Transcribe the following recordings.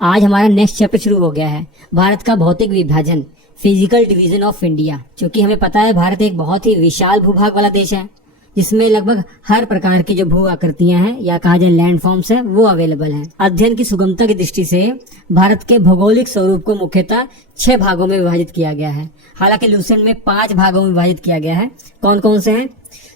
आज हमारा next chapter शुरू हो गया है, भारत का भौतिक विभाजन, फिजिकल डिवीजन ऑफ इंडिया। क्योंकि हमें पता है भारत एक बहुत ही विशाल भूभाग वाला देश है, जिसमें लगभग हर प्रकार की जो भू आकृतियां हैं या कहा जाए लैंड फॉर्म्स है वो अवेलेबल हैं। अध्ययन की सुगमता की दृष्टि से भारत के भौगोलिक स्वरूप को मुख्यतः 6 भागों में विभाजित किया गया है। हालांकि लूसेंट में 5 भागों में विभाजित किया गया है। कौन कौन से हैं?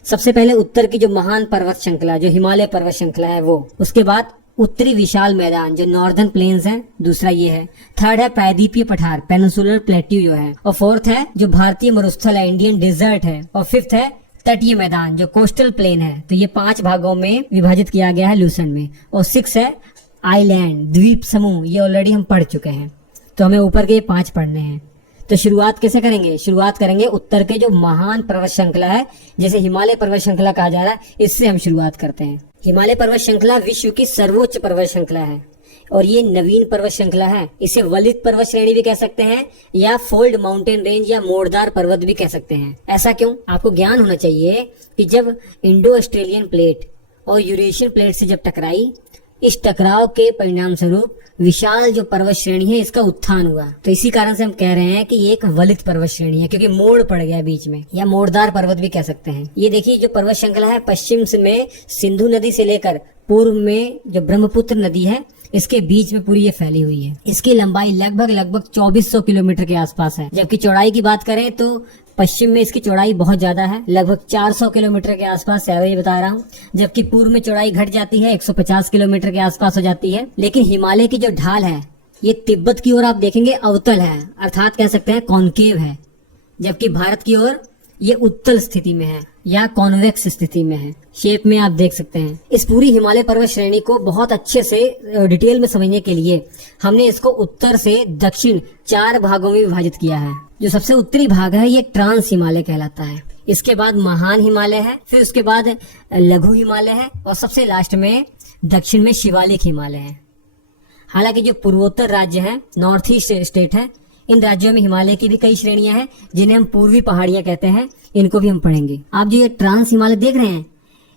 सबसे पहले उत्तर की जो महान पर्वत श्रृंखला, जो हिमालय पर्वत श्रृंखला है वो। उसके बाद उत्तरी विशाल मैदान जो नॉर्दर्न प्लेन्स है, दूसरा ये है। थर्ड है प्रायद्वीपीय पठार, पेनिनसुलर प्लेट्यू जो है। और फोर्थ है जो भारतीय मरुस्थल है, इंडियन डेजर्ट है। और फिफ्थ है तटीय मैदान जो कोस्टल प्लेन है। तो ये 5 भागों में विभाजित किया गया है लूसेंट में। और 6 है आइलैंड, द्वीप समूह, ये ऑलरेडी हम पढ़ चुके हैं। तो हमें ऊपर के 5 पढ़ने हैं। तो शुरुआत कैसे करेंगे? शुरुआत करेंगे उत्तर के जो महान पर्वत श्रृंखला है, जैसे हिमालय पर्वत श्रृंखला कहा जा रहा है, इससे हम शुरुआत करते हैं। हिमालय पर्वत श्रृंखला विश्व की सर्वोच्च पर्वत श्रृंखला है और ये नवीन पर्वत श्रृंखला है। इसे वलित पर्वत श्रेणी भी कह सकते हैं या फोल्ड माउंटेन रेंज या मोड़दार पर्वत भी कह सकते हैं। ऐसा क्यों? आपको ज्ञान होना चाहिए कि जब इंडो ऑस्ट्रेलियन प्लेट और यूरेशियन प्लेट से जब टकराई, इस टकराव के परिणाम स्वरूप विशाल जो पर्वत श्रेणी है इसका उत्थान हुआ। तो इसी कारण से हम कह रहे हैं कि ये एक वलित पर्वत श्रेणी है, क्योंकि मोड़ पड़ गया बीच में, या मोड़दार पर्वत भी कह सकते हैं। ये देखिए जो पर्वत श्रृंखला है, पश्चिम में सिंधु नदी से लेकर पूर्व में जो ब्रह्मपुत्र नदी है, इसके बीच में पूरी ये फैली हुई है। इसकी लंबाई लगभग 2400 किलोमीटर के आसपास है। जबकि चौड़ाई की बात करें तो पश्चिम में इसकी चौड़ाई बहुत ज्यादा है, लगभग 400 किलोमीटर के आसपास एवरेज बता रहा हूँ। जबकि पूर्व में चौड़ाई घट जाती है, 150 किलोमीटर के आसपास हो जाती है। लेकिन हिमालय की जो ढाल है ये तिब्बत की ओर आप देखेंगे अवतल है, अर्थात कह सकते हैं कॉनकेव है। जबकि भारत की ओर ये उत्तल स्थिति में है या कॉन्वेक्स स्थिति में है। शेप में आप देख सकते हैं। इस पूरी हिमालय पर्वत श्रेणी को बहुत अच्छे से डिटेल में समझने के लिए हमने इसको उत्तर से दक्षिण 4 भागों में विभाजित किया है। जो सबसे उत्तरी भाग है ये ट्रांस हिमालय कहलाता है। इसके बाद महान हिमालय है, फिर उसके बाद लघु हिमालय है और सबसे लास्ट में दक्षिण में शिवालिक हिमालय है। हालांकि जो पूर्वोत्तर राज्य है, नॉर्थ ईस्ट स्टेट है, इन राज्यों में हिमालय की भी कई श्रेणियां हैं जिन्हें हम पूर्वी पहाड़ियां कहते हैं। इनको भी हम पढ़ेंगे। आप जो ये ट्रांस हिमालय देख रहे हैं,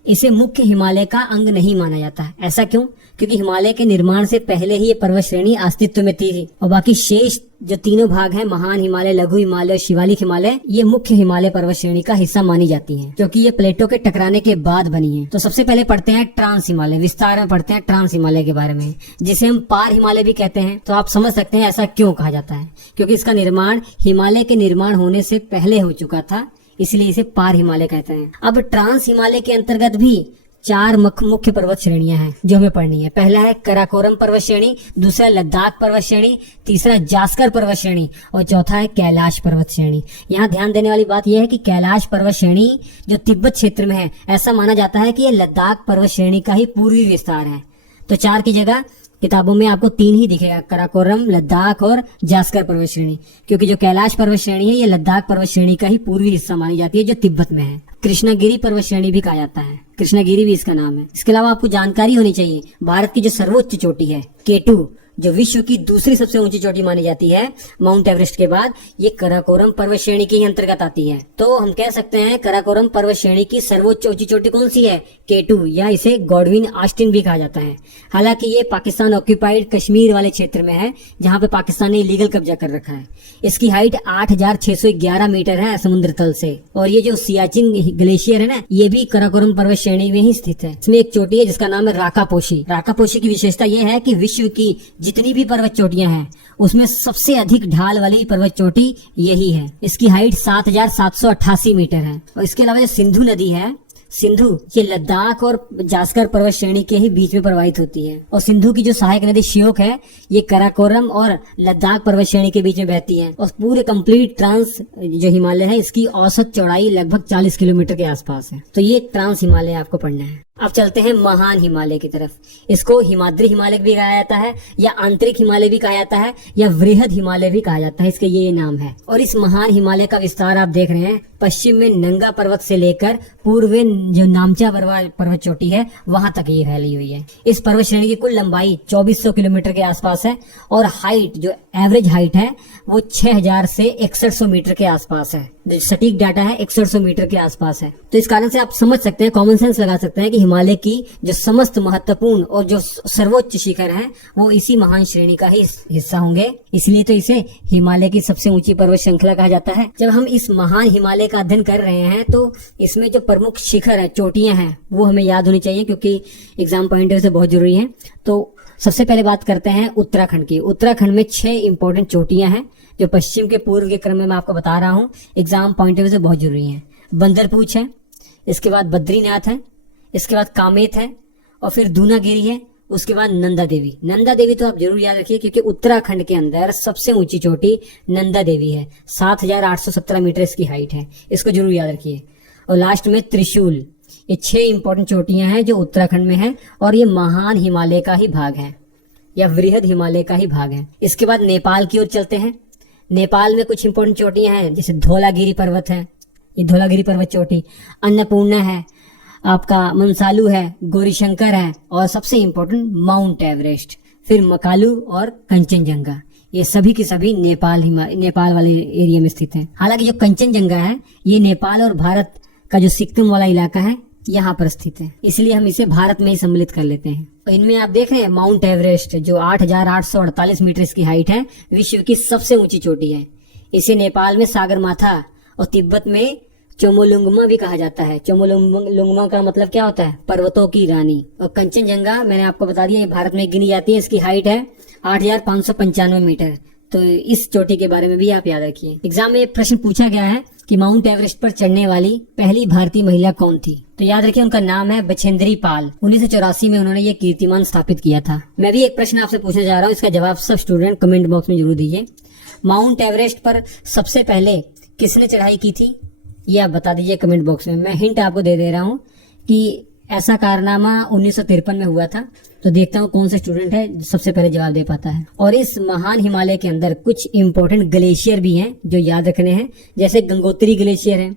इसे मुख्य हिमालय का अंग नहीं माना जाता है। ऐसा क्यों? क्योंकि हिमालय के निर्माण से पहले ही ये पर्वत श्रेणी अस्तित्व में थी और बाकी शेष जो तीनों भाग हैं, महान हिमालय, लघु हिमालय और शिवालिक हिमालय, ये मुख्य हिमालय पर्वत श्रेणी का हिस्सा मानी जाती हैं, क्योंकि ये प्लेटों के टकराने के बाद बनी है। तो सबसे पहले पढ़ते हैं ट्रांस हिमालय, विस्तार में पढ़ते हैं ट्रांस हिमालय के बारे में, जिसे हम पार हिमालय भी कहते हैं। तो आप समझ सकते हैं ऐसा क्यों कहा जाता है, क्योंकि इसका निर्माण हिमालय के निर्माण होने से पहले हो चुका था, इसलिए इसे पार हिमालय कहते हैं। अब ट्रांस हिमालय के अंतर्गत भी 4 मुख्य पर्वत श्रेणियां हैं जो हमें पढ़नी है। पहला है कराकोरम पर्वत श्रेणी, दूसरा लद्दाख पर्वत श्रेणी, तीसरा जास्कर पर्वत श्रेणी और चौथा है कैलाश पर्वत श्रेणी। यहाँ ध्यान देने वाली बात यह है कि कैलाश पर्वत श्रेणी जो तिब्बत क्षेत्र में है, ऐसा माना जाता है कि यह लद्दाख पर्वत श्रेणी का ही पूर्वी विस्तार है। तो 4 की जगह किताबों में आपको 3 ही दिखेगा, कराकोरम, लद्दाख और जास्कर पर्वत श्रेणी, क्योंकि जो कैलाश पर्वत श्रेणी है ये लद्दाख पर्वत श्रेणी का ही पूर्वी हिस्सा मानी जाती है जो तिब्बत में है। कृष्णागिरी पर्वत श्रेणी भी कहा जाता है, कृष्णागिरी भी इसका नाम है। इसके अलावा आपको जानकारी होनी चाहिए, भारत की जो सर्वोच्च चोटी है K2, जो विश्व की दूसरी सबसे ऊंची चोटी मानी जाती है माउंट एवरेस्ट के बाद, ये कराकोरम पर्वत श्रेणी के ही अंतर्गत आती है। तो हम कह सकते हैं कराकोरम पर्वत श्रेणी की सर्वोच्च ऊंची चोटी कौन सी है? K2, या इसे गॉडविन ऑस्टिन भी कहा जाता है। हालांकि ये पाकिस्तान ऑक्यूपाइड कश्मीर वाले क्षेत्र में है, जहाँ पे पाकिस्तान ने इलीगल कब्जा कर रखा है। इसकी हाइट 8611 मीटर है समुद्र तल से। और ये जो सियाचिन ग्लेशियर है ना, ये भी कराकोरम पर्वत श्रेणी में ही स्थित है। इसमें एक चोटी है जिसका नाम है राकापोशी। राकापोशी की विशेषता यह है कि विश्व की जितनी भी पर्वत चोटियां हैं उसमें सबसे अधिक ढाल वाली पर्वत चोटी यही है। इसकी हाइट 7788 मीटर है। और इसके अलावा जो सिंधु नदी है, सिंधु ये लद्दाख और जास्कर पर्वत श्रेणी के ही बीच में प्रवाहित होती है। और सिंधु की जो सहायक नदी श्योक है, ये कराकोरम और लद्दाख पर्वत श्रेणी के बीच में बहती है। और पूरे कंप्लीट ट्रांस जो हिमालय है, इसकी औसत चौड़ाई लगभग 40 किलोमीटर के आसपास है। तो ये ट्रांस हिमालय आपको पढ़ना है। अब चलते हैं महान हिमालय की तरफ। इसको हिमाद्री हिमालय भी कहा जाता है, या आंतरिक हिमालय भी कहा जाता है, या वृहद हिमालय भी कहा जाता है। इसके ये नाम है। और इस महान हिमालय का विस्तार आप देख रहे हैं, पश्चिम में नंगा पर्वत से लेकर पूर्व में जो नामचा पर्वत चोटी है वहां तक ये फैली हुई है। इस पर्वत श्रेणी की कुल लंबाई 2400 किलोमीटर के आसपास है और हाइट जो एवरेज हाइट है वो 6000 से 6100 मीटर के आसपास है। सटीक डाटा है 150 मीटर के आसपास है। तो इस कारण से आप समझ सकते हैं, कॉमन सेंस लगा सकते हैं कि हिमालय की जो समस्त महत्वपूर्ण और जो सर्वोच्च शिखर हैं वो इसी महान श्रेणी का ही हिस्सा होंगे। इसलिए तो इसे हिमालय की सबसे ऊंची पर्वत श्रृंखला कहा जाता है। जब हम इस महान हिमालय का अध्ययन कर रहे हैं तो इसमें जो प्रमुख शिखर है, चोटियां हैं, वो हमें याद होनी चाहिए क्योंकि एग्जाम पॉइंट ऑफ व्यू से बहुत जरूरी है। तो सबसे पहले बात करते हैं उत्तराखंड की। उत्तराखंड में 6 इंपॉर्टेंट चोटियां हैं जो पश्चिम के पूर्व के क्रम में मैं आपको बता रहा हूँ, एग्जाम पॉइंट ऑफ व्यू से बहुत जरूरी है। बंदरपूछ है, इसके बाद बद्रीनाथ है, इसके बाद कामेत है और फिर दूनागिरी है, उसके बाद नंदा देवी। नंदा देवी तो आप जरूर याद रखिए क्योंकि उत्तराखंड के अंदर सबसे ऊंची चोटी नंदा देवी है, 7,817 मीटर इसकी हाइट है, इसको जरूर याद रखिए। और लास्ट में त्रिशूल। ये 6 इंपॉर्टेंट चोटियां हैं जो उत्तराखंड में है और ये महान हिमालय का ही भाग है या वृहद हिमालय का ही भाग है। इसके बाद नेपाल की ओर चलते हैं। नेपाल में कुछ इंपॉर्टेंट चोटियां हैं जैसे धौलागिरी पर्वत है, ये धौलागिरी पर्वत चोटी, अन्नपूर्णा है, आपका मनसालू है, गौरीशंकर है और सबसे इंपॉर्टेंट माउंट एवरेस्ट, फिर मकालू और कंचनजंगा। ये सभी के सभी नेपाल वाले एरिया में स्थित है। हालांकि जो कंचनजंगा है ये नेपाल और भारत का जो सिक्किम वाला इलाका है यहाँ पर स्थित है, इसलिए हम इसे भारत में ही सम्मिलित कर लेते हैं। तो इनमें आप देख रहे हैं माउंट एवरेस्ट जो 8,848 मीटर इसकी हाइट है, विश्व की सबसे ऊंची चोटी है। इसे नेपाल में सागरमाथा और तिब्बत में चोमोलुंगमा भी कहा जाता है। चोमोलुंगमा का मतलब क्या होता है? पर्वतों की रानी। और कंचनजंगा मैंने आपको बता दिया ये भारत में गिनी जाती है, इसकी हाइट है 8,595 मीटर। तो इस चोटी के बारे में भी आप याद रखिए। एग्जाम में प्रश्न पूछा गया है कि माउंट एवरेस्ट पर चढ़ने वाली पहली भारतीय महिला कौन थी? तो याद रखिए उनका नाम है बछेंद्री पाल। 1984 में उन्होंने ये कीर्तिमान स्थापित किया था। मैं भी एक प्रश्न आपसे पूछने जा रहा हूँ, इसका जवाब सब स्टूडेंट कमेंट बॉक्स में जरूर दीजिए। माउंट एवरेस्ट पर सबसे पहले किसने चढ़ाई की थी ये आप बता दीजिए कमेंट बॉक्स में। मैं हिंट आपको दे रहा हूँ कि ऐसा कारनामा 1953 में हुआ था। तो देखता हूँ कौन सा स्टूडेंट है जो सबसे पहले जवाब दे पाता है। और इस महान हिमालय के अंदर कुछ इंपॉर्टेंट ग्लेशियर भी हैं जो याद रखने हैं, जैसे गंगोत्री ग्लेशियर है,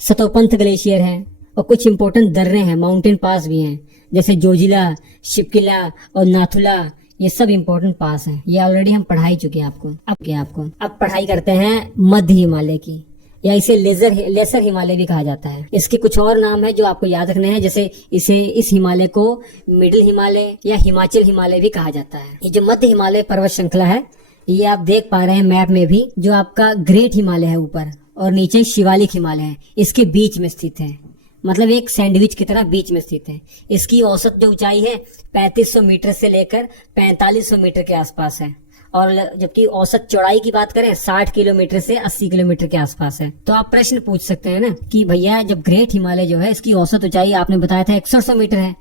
सतोपंथ ग्लेशियर है और कुछ इंपॉर्टेंट दर्रे हैं, माउंटेन पास भी हैं जैसे जोजिला, शिपकिला और नाथुला। ये सब इंपॉर्टेंट पास हैं, ये ऑलरेडी हम पढ़ा ही चुके हैं आपको। अब पढ़ाई करते हैं मध्य हिमालय की, या इसे लेसर हिमालय भी कहा जाता है। इसके कुछ और नाम है जो आपको याद रखने हैं, जैसे इस हिमालय को मिडिल हिमालय या हिमाचल हिमालय भी कहा जाता है। ये जो मध्य हिमालय पर्वत श्रृंखला है ये आप देख पा रहे हैं मैप में भी, जो आपका ग्रेट हिमालय है ऊपर और नीचे शिवालिक हिमालय है, इसके बीच में स्थित है। मतलब एक सैंडविच की तरह बीच में स्थित है। इसकी औसत जो ऊंचाई है 3500 मीटर से लेकर 4500 मीटर के आसपास है और जबकि औसत चौड़ाई की बात करें 60 किलोमीटर से 80 किलोमीटर के आसपास है। तो आप प्रश्न पूछ सकते हैं ना कि भैया जब ग्रेट हिमालय जो है इसकी औसत ऊंचाई आपने बताया था 150 मीटर है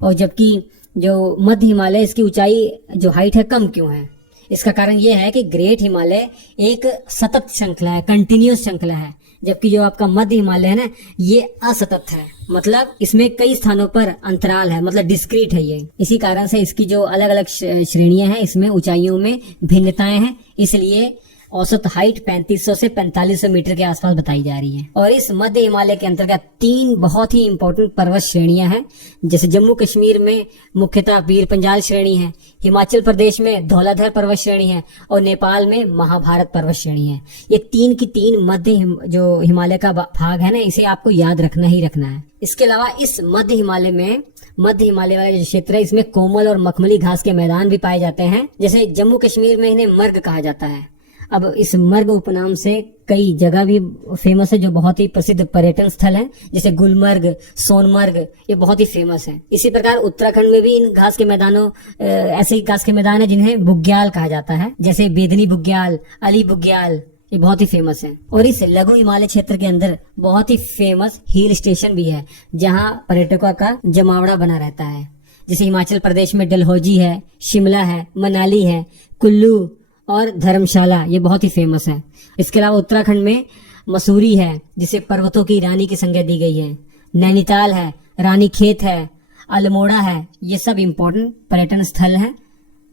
और जबकि जो मध्य हिमालय इसकी ऊंचाई जो हाइट है कम क्यों है? इसका कारण यह है कि ग्रेट हिमालय एक सतत श्रृंखला है, कंटिन्यूअस श्रृंखला है, जबकि जो आपका मध्य हिमालय है ना ये असतत है, मतलब इसमें कई स्थानों पर अंतराल है, मतलब डिस्क्रीट है ये। इसी कारण से इसकी जो अलग अलग श्रेणियां हैं इसमें ऊंचाइयों में भिन्नताएं हैं, इसलिए औसत हाइट 3500 से 4500 मीटर के आसपास बताई जा रही है। और इस मध्य हिमालय के अंतर्गत 3 बहुत ही इंपॉर्टेंट पर्वत श्रेणियां हैं, जैसे जम्मू कश्मीर में मुख्यतः पीर पंजाल श्रेणी है, हिमाचल प्रदेश में धौलाधर पर्वत श्रेणी है और नेपाल में महाभारत पर्वत श्रेणी है। ये 3 की 3 मध्य जो हिमालय का भाग है ना, इसे आपको याद रखना ही रखना है। इसके अलावा इस मध्य हिमालय वाला जो क्षेत्र है इसमें कोमल और मखमली घास के मैदान भी पाए जाते हैं। जैसे जम्मू कश्मीर में इन्हें मर्ग कहा जाता है। अब इस मर्ग उपनाम से कई जगह भी फेमस है जो बहुत ही प्रसिद्ध पर्यटन स्थल है, जैसे गुलमर्ग, सोनमर्ग, ये बहुत ही फेमस है। इसी प्रकार उत्तराखंड में भी इन घास के मैदानों ऐसे ही घास के मैदान है जिन्हें बुग्याल कहा जाता है, जैसे बेदनी बुग्याल, अली बुग्याल, ये बहुत ही फेमस है। और इस लघु हिमालय क्षेत्र के अंदर बहुत ही फेमस हिल स्टेशन भी है जहाँ पर्यटकों का जमावड़ा बना रहता है। जैसे हिमाचल प्रदेश में डलहौजी है, शिमला है, मनाली है, कुल्लू और धर्मशाला, ये बहुत ही फेमस है। इसके अलावा उत्तराखंड में मसूरी है जिसे पर्वतों की रानी की संज्ञा दी गई है, नैनीताल है, रानीखेत है, अल्मोड़ा है, ये सब इम्पोर्टेंट पर्यटन स्थल हैं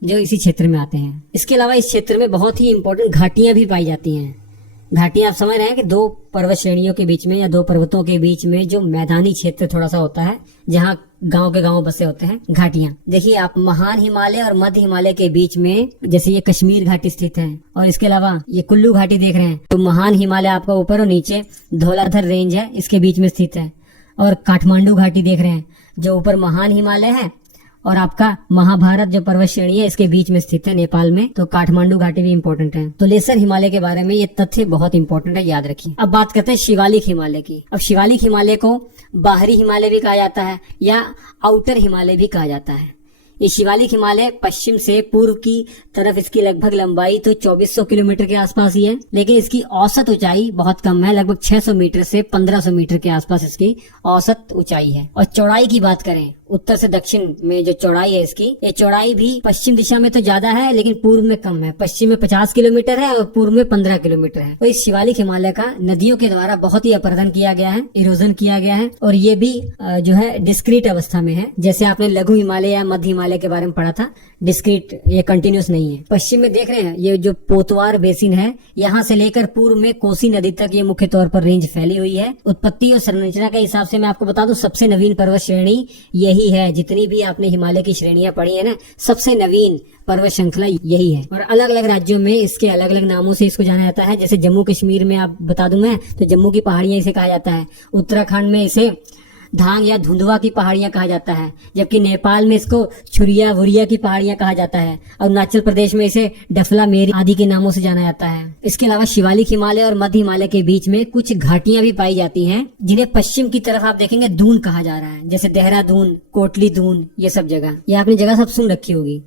जो इसी क्षेत्र में आते हैं। इसके अलावा इस क्षेत्र में बहुत ही इम्पोर्टेंट घाटियां भी पाई जाती हैं। घाटियां आप समझ रहे हैं कि 2 पर्वत श्रेणियों के बीच में या 2 पर्वतों के बीच में जो मैदानी क्षेत्र थोड़ा सा होता है जहाँ गांव के गांव बसे होते हैं। घाटियां देखिए आप, महान हिमालय और मध्य हिमालय के बीच में जैसे ये कश्मीर घाटी स्थित है, और इसके अलावा ये कुल्लू घाटी देख रहे हैं, तो महान हिमालय आपका ऊपर और नीचे धौलाधर रेंज है, इसके बीच में स्थित है। और काठमांडू घाटी देख रहे हैं, जो ऊपर महान हिमालय है और आपका महाभारत जो पर्वत श्रेणी है इसके बीच में स्थित है नेपाल में। तो काठमांडू घाटी भी इंपॉर्टेंट है। तो लेसर हिमालय के बारे में ये तथ्य बहुत इंपॉर्टेंट है, याद रखिए। अब बात करते हैं शिवालिक हिमालय की। अब शिवालिक हिमालय को बाहरी हिमालय भी कहा जाता है या आउटर हिमालय भी कहा जाता है। ये शिवालिक हिमालय पश्चिम से पूर्व की तरफ इसकी लगभग लंबाई तो 2400 किलोमीटर के आसपास ही है, लेकिन इसकी औसत ऊंचाई बहुत कम है, लगभग 600 मीटर से 1500 मीटर के आसपास इसकी औसत ऊंचाई है। और चौड़ाई की बात करें, उत्तर से दक्षिण में जो चौड़ाई है इसकी, ये चौड़ाई भी पश्चिम दिशा में तो ज्यादा है लेकिन पूर्व में कम है। पश्चिम में 50 किलोमीटर है और पूर्व में 15 किलोमीटर है। तो इस शिवालिक हिमालय का नदियों के द्वारा बहुत ही अपरदन किया गया है, इरोजन किया गया है, और ये भी जो है डिस्क्रीट अवस्था में है। जैसे आपने लघु हिमालय या मध्य हिमालय के बारे में पढ़ा था, डिस्क्रीट, ये कंटिन्यूस नहीं है। पश्चिम में देख रहे हैं ये जो पोतवार बेसिन है, यहाँ से लेकर पूर्व में कोसी नदी तक ये मुख्य तौर पर रेंज फैली हुई है। उत्पत्ति और संरचना के हिसाब से मैं आपको बता दूं, सबसे नवीन पर्वत श्रेणी यही है। जितनी भी आपने हिमालय की श्रेणियां पढ़ी है ना, सबसे नवीन पर्वत श्रृंखला यही है। और अलग अलग राज्यों में इसके अलग अलग नामों से इसको जाना जाता है। जैसे जम्मू कश्मीर में आप बता दूं मैं, तो जम्मू की पहाड़ियां इसे कहा जाता है। उत्तराखंड में इसे धांग या धुंधवा की पहाड़ियां कहा जाता है, जबकि नेपाल में इसको छुरिया वुरिया की पहाड़ियां कहा जाता है, और अरुणाचल प्रदेश में इसे डफला मेरी आदि के नामों से जाना जाता है। इसके अलावा शिवालिक हिमालय और मध्य हिमालय के बीच में कुछ घाटियां भी पाई जाती हैं, जिन्हें पश्चिम की तरफ आप देखेंगे दून कहा जा रहा है, जैसे देहरादून, कोटली दून, ये सब जगह, ये आपने जगह सब सुन रखी होगी।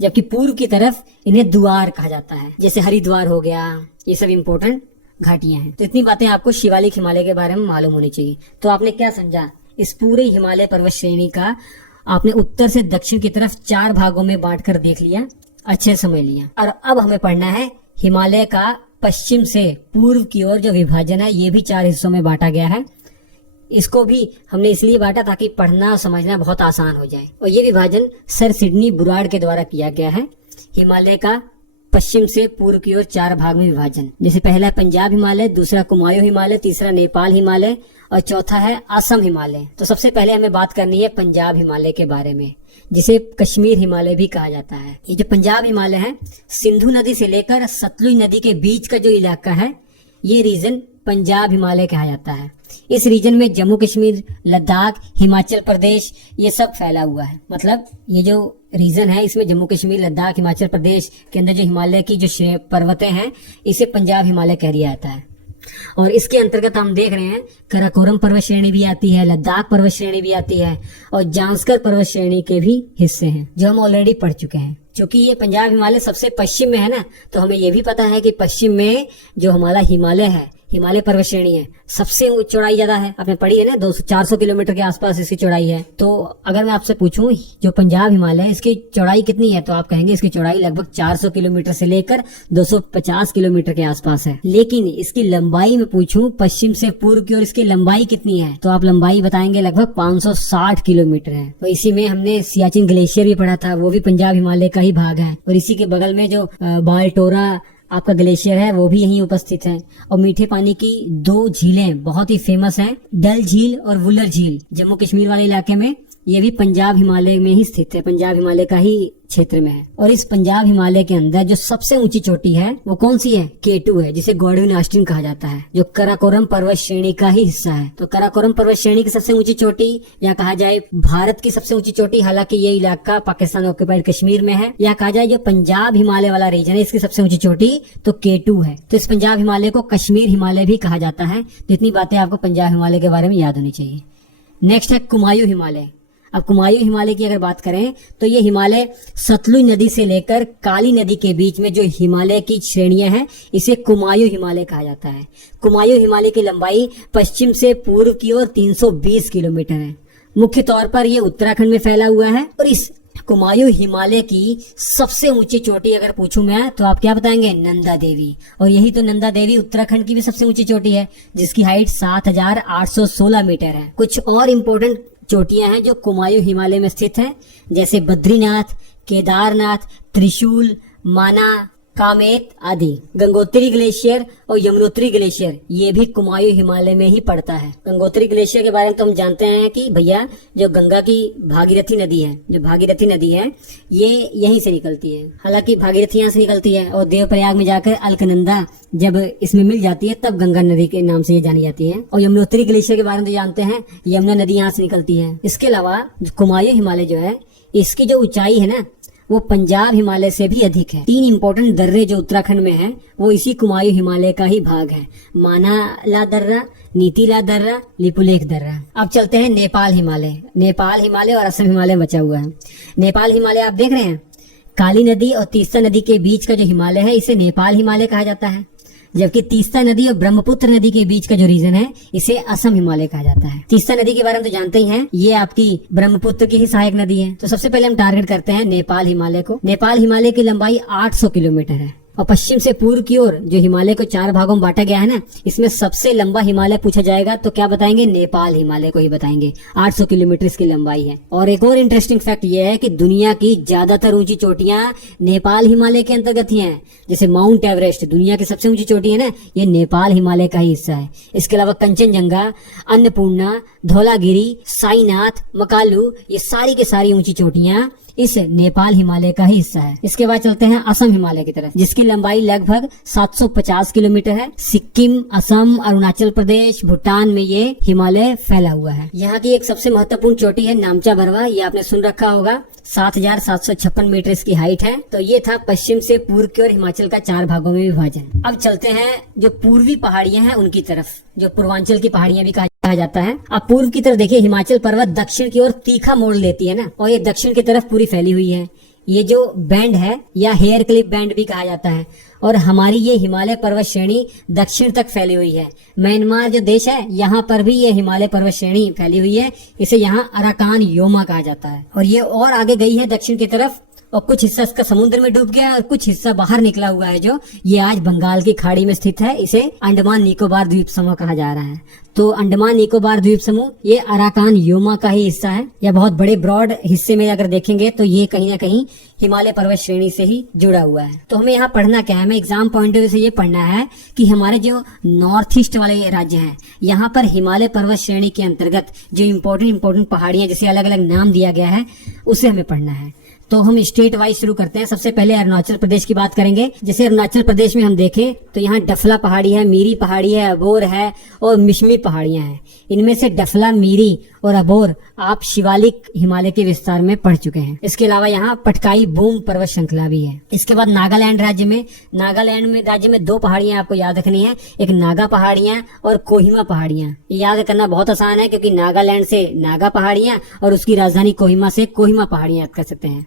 जबकि पूर्व की तरफ इन्हें द्वार कहा जाता है, जैसे हरिद्वार हो गया, ये सब इंपॉर्टेंट घाटियां हैं। तो इतनी बातें आपको शिवालिक हिमालय के बारे में मालूम होनी चाहिए। तो आपने क्या समझा, इस पूरे हिमालय पर्वत श्रेणी का आपने उत्तर से दक्षिण की तरफ 4 भागों में बांटकर देख लिया, अच्छे समझ लिया। और अब हमें पढ़ना है हिमालय का पश्चिम से पूर्व की ओर जो विभाजन है, ये भी 4 हिस्सों में बांटा गया है। इसको भी हमने इसलिए बांटा ताकि पढ़ना और समझना बहुत आसान हो जाए। और ये विभाजन सर सिडनी बुराड़ के द्वारा किया गया है। हिमालय का पश्चिम से पूर्व की ओर 4 भाग में विभाजन, जैसे पहला है पंजाब हिमालय, दूसरा कुमायूं हिमालय, तीसरा नेपाल हिमालय और चौथा है असम हिमालय। तो सबसे पहले हमें बात करनी है पंजाब हिमालय के बारे में, जिसे कश्मीर हिमालय भी कहा जाता है। ये जो पंजाब हिमालय है, सिंधु नदी से लेकर सतलुज नदी के बीच का जो इलाका है, ये रीजन पंजाब हिमालय कहा जाता है। इस रीजन में जम्मू कश्मीर, लद्दाख, हिमाचल प्रदेश, ये सब फैला हुआ है। मतलब ये जो रीजन है, इसमें जम्मू कश्मीर, लद्दाख, हिमाचल प्रदेश के अंदर जो हिमालय की जो पर्वतें हैं, इसे पंजाब हिमालय कह दिया जाता है। और इसके अंतर्गत हम देख रहे हैं कराकोरम पर्वत श्रेणी भी आती है, लद्दाख पर्वत श्रेणी भी आती है, और जांस्कर पर्वत श्रेणी के भी हिस्से हैं, जो हम ऑलरेडी पढ़ चुके हैं। क्योंकि ये पंजाब हिमालय सबसे पश्चिम में है ना, तो हमें ये भी पता है कि पश्चिम में जो हमारा हिमालय है, हिमालय पर्वत श्रेणी है, सबसे चौड़ाई ज्यादा है। आपने पढ़ी है ना, 200-400 किलोमीटर के आसपास इसकी चौड़ाई है। तो अगर मैं आपसे पूछूं जो पंजाब हिमालय है, इसकी चौड़ाई कितनी है, तो आप कहेंगे इसकी चौड़ाई लगभग 400 किलोमीटर से लेकर 250 किलोमीटर के आसपास है। लेकिन इसकी लंबाई में पूछूं पश्चिम से पूर्व की ओर इसकी लंबाई कितनी है, तो आप लंबाई बताएंगे लगभग 560 किलोमीटर है। तो इसी में हमने सियाचिन ग्लेशियर भी पढ़ा था, वो भी पंजाब हिमालय का ही भाग है। और इसी के बगल में जो बालटोरा आपका ग्लेशियर है, वो भी यहीं उपस्थित है। और मीठे पानी की 2 झीलें बहुत ही फेमस हैं, डल झील और वुलर झील, जम्मू कश्मीर वाले इलाके में, ये भी पंजाब हिमालय में ही स्थित है, पंजाब हिमालय का ही क्षेत्र में है। और इस पंजाब हिमालय के अंदर जो सबसे ऊंची चोटी है वो कौन सी है, K2 है, जिसे गॉडविन ऑस्टिन कहा जाता है, जो कराकोरम पर्वत श्रेणी का ही हिस्सा है। तो कराकोरम पर्वत श्रेणी की सबसे ऊंची चोटी, या कहा जाए भारत की सबसे ऊंची चोटी, हालांकि ये इलाका पाकिस्तान ऑक्युपाइड कश्मीर में है, या कहा जाए जो पंजाब हिमालय वाला रीजन है, इसकी सबसे ऊंची चोटी तो K2 है। तो इस पंजाब हिमालय को कश्मीर हिमालय भी कहा जाता है। जितनी बातें आपको पंजाब हिमालय के बारे में याद होनी चाहिए। नेक्स्ट है कुमायूं हिमालय। अब कुमायूं हिमालय की अगर बात करें तो ये हिमालय सतलुज नदी से लेकर काली नदी के बीच में जो हिमालय की श्रेणियां हैं, इसे कुमायूं हिमालय कहा जाता है। कुमायूं हिमालय की लंबाई पश्चिम से पूर्व की ओर 320 किलोमीटर है। मुख्य तौर पर यह उत्तराखंड में फैला हुआ है। और इस कुमायूं हिमालय की सबसे ऊंची चोटी अगर पूछूं मैं, तो आप क्या बताएंगे, नंदा देवी। और यही तो नंदा देवी उत्तराखंड की भी सबसे ऊंची चोटी है, जिसकी हाइट 7816 मीटर है। कुछ और इम्पोर्टेंट चोटियां हैं जो कुमायूं हिमालय में स्थित हैं, जैसे बद्रीनाथ, केदारनाथ, त्रिशूल, माना, कामेत आदि। गंगोत्री ग्लेशियर और यमुनोत्री ग्लेशियर ये भी कुमायूं हिमालय में ही पड़ता है। गंगोत्री ग्लेशियर के बारे में तो हम जानते हैं कि भैया जो गंगा की भागीरथी नदी है, जो भागीरथी नदी है ये यहीं से निकलती है। हालांकि भागीरथी यहाँ से निकलती है और देवप्रयाग में जाकर अलकनंदा जब इसमें मिल जाती है तब गंगा नदी के नाम से ये जानी जाती है। और यमुनोत्री ग्लेशियर के बारे में तो जानते हैं, यमुना नदी यहाँ से निकलती है। इसके अलावा कुमायूं हिमालय जो है इसकी जो ऊंचाई है ना वो पंजाब हिमालय से भी अधिक है। 3 इंपॉर्टेंट दर्रे जो उत्तराखंड में हैं वो इसी कुमायूं हिमालय का ही भाग है। मानाला दर्रा, नीतीला दर्रा, लिपुलेख दर्रा। अब चलते हैं नेपाल हिमालय। नेपाल हिमालय और असम हिमालय बचा हुआ है। नेपाल हिमालय आप देख रहे हैं, काली नदी और तीस्ता नदी के बीच का जो हिमालय है इसे नेपाल हिमालय कहा जाता है, जबकि तीस्ता नदी और ब्रह्मपुत्र नदी के बीच का जो रीजन है इसे असम हिमालय कहा जाता है। तीस्ता नदी के बारे में तो जानते ही हैं, ये आपकी ब्रह्मपुत्र की ही सहायक नदी है। तो सबसे पहले हम टारगेट करते हैं नेपाल हिमालय को। नेपाल हिमालय की लंबाई 800 किलोमीटर है और पश्चिम से पूर्व की ओर जो हिमालय को 4 भागों में बांटा गया है ना, इसमें सबसे लंबा हिमालय पूछा जाएगा तो क्या बताएंगे? नेपाल हिमालय को ही बताएंगे। 800 किलोमीटर इसकी लंबाई है। और एक और इंटरेस्टिंग फैक्ट ये है कि दुनिया की ज्यादातर ऊंची चोटियां नेपाल हिमालय के अंतर्गत ही हैं। जैसे माउंट एवरेस्ट दुनिया की सबसे ऊंची चोटी है ना, ये नेपाल हिमालय का ही हिस्सा है। इसके अलावा कंचनजंगा, अन्नपूर्णा, धौलागिरी, साईनाथ, मकालू, ये सारी की सारी ऊंची चोटियां इस नेपाल हिमालय का ही हिस्सा है। इसके बाद चलते हैं असम हिमालय की तरफ, जिसकी लंबाई लगभग 750 किलोमीटर है। सिक्किम, असम, अरुणाचल प्रदेश, भूटान में ये हिमालय फैला हुआ है। यहाँ की एक सबसे महत्वपूर्ण चोटी है नामचा बरवा, ये आपने सुन रखा होगा। 7,756 मीटर इसकी हाइट है। तो ये था पश्चिम से पूर्व की ओर हिमाचल का 4 भागों में विभाजन। अब चलते हैं जो पूर्वी पहाड़ियां हैं उनकी तरफ, जो पूर्वांचल की पहाड़ियां भी कहा जाता है। अब पूर्व की तरफ देखिए, हिमाचल पर्वत दक्षिण की ओर तीखा मोड़ लेती है ना, और ये दक्षिण की तरफ पूरी फैली हुई है। ये जो बैंड है या हेयर क्लिप बैंड भी कहा जाता है। और हमारी ये हिमालय पर्वत श्रेणी दक्षिण तक फैली हुई है। म्यांमार जो देश है यहाँ पर भी ये हिमालय पर्वत श्रेणी फैली हुई है। इसे यहाँ अराकान योमा कहा जाता है। और ये और आगे गई है दक्षिण की तरफ, और कुछ हिस्सा इसका समुद्र में डूब गया है और कुछ हिस्सा बाहर निकला हुआ है, जो ये आज बंगाल की खाड़ी में स्थित है। इसे अंडमान निकोबार द्वीप समूह कहा जा रहा है। तो अंडमान निकोबार द्वीप समूह ये अराकान योमा का ही हिस्सा है। या बहुत बड़े ब्रॉड हिस्से में अगर देखेंगे तो ये कहीं ना कहीं हिमालय पर्वत श्रेणी से ही जुड़ा हुआ है। तो हमें यहाँ पढ़ना क्या है? हमें एग्जाम पॉइंट ऑफ व्यू से ये पढ़ना है कि हमारे जो नॉर्थ ईस्ट वाले राज्य हैं यहाँ पर हिमालय पर्वत श्रेणी के अंतर्गत जो इम्पोर्टेंट पहाड़ियां जिसे अलग अलग नाम दिया गया है उसे हमें पढ़ना है। तो हम स्टेट वाइज शुरू करते हैं। सबसे पहले अरुणाचल प्रदेश की बात करेंगे। जैसे अरुणाचल प्रदेश में हम देखें तो यहाँ डफला पहाड़ी है, मीरी पहाड़ी है, अबोर है और मिशमी पहाड़ियां हैं। इनमें से डफला, मीरी और अबोर आप शिवालिक हिमालय के विस्तार में पढ़ चुके हैं। इसके अलावा यहाँ पटकाई बूम पर्वत श्रृंखला भी है। इसके बाद नागालैंड राज्य में 2 पहाड़ियां आपको याद रखनी है, एक नागा पहाड़ियां और कोहिमा पहाड़ियां। याद करना बहुत आसान है क्योंकि नागालैंड से नागा पहाड़ियां और उसकी राजधानी कोहिमा से कोहिमा पहाड़ियां याद कर सकते हैं।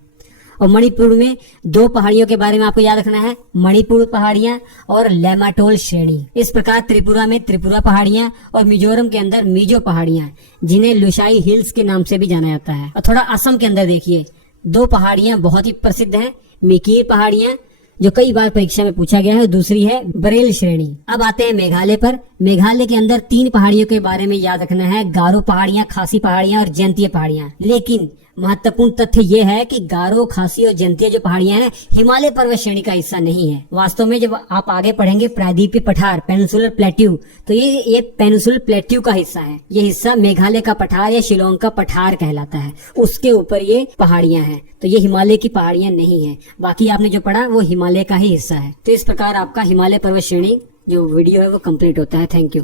और मणिपुर में 2 पहाड़ियों के बारे में आपको याद रखना है, मणिपुर पहाड़ियां और लेमाटोल श्रेणी। इस प्रकार त्रिपुरा में त्रिपुरा पहाड़ियां और मिजोरम के अंदर मिजो पहाड़ियां, जिन्हें लुशाई हिल्स के नाम से भी जाना जाता है। और थोड़ा असम के अंदर देखिए, 2 पहाड़ियां बहुत ही प्रसिद्ध हैं, मिकीर पहाड़ियां जो कई बार परीक्षा में पूछा गया है, दूसरी है बरेल श्रेणी। अब आते हैं मेघालय पर। मेघालय के अंदर 3 पहाड़ियों के बारे में याद रखना है, गारो पहाड़ियां, खासी पहाड़ियां और जयंतीय पहाड़ियां। लेकिन महत्वपूर्ण तथ्य यह है कि गारो, खासी और जयंतीय जो पहाड़ियां हैं हिमालय पर्वत श्रेणी का हिस्सा नहीं है। वास्तव में जब आप आगे पढ़ेंगे प्रायद्वीपीय पठार, पेनिनसुलर प्लेट्यू, तो ये पेनिनसुलर प्लेट्यू का हिस्सा है। ये हिस्सा मेघालय का पठार या शिलोंग का पठार कहलाता है। उसके ऊपर ये पहाड़ियां हैं, तो ये हिमालय की पहाड़ियां नहीं है। बाकी आपने जो पढ़ा वो हिमालय का ही हिस्सा है। तो इस प्रकार आपका हिमालय पर्वत श्रेणी जो वीडियो है वो कंप्लीट होता है। Thank you.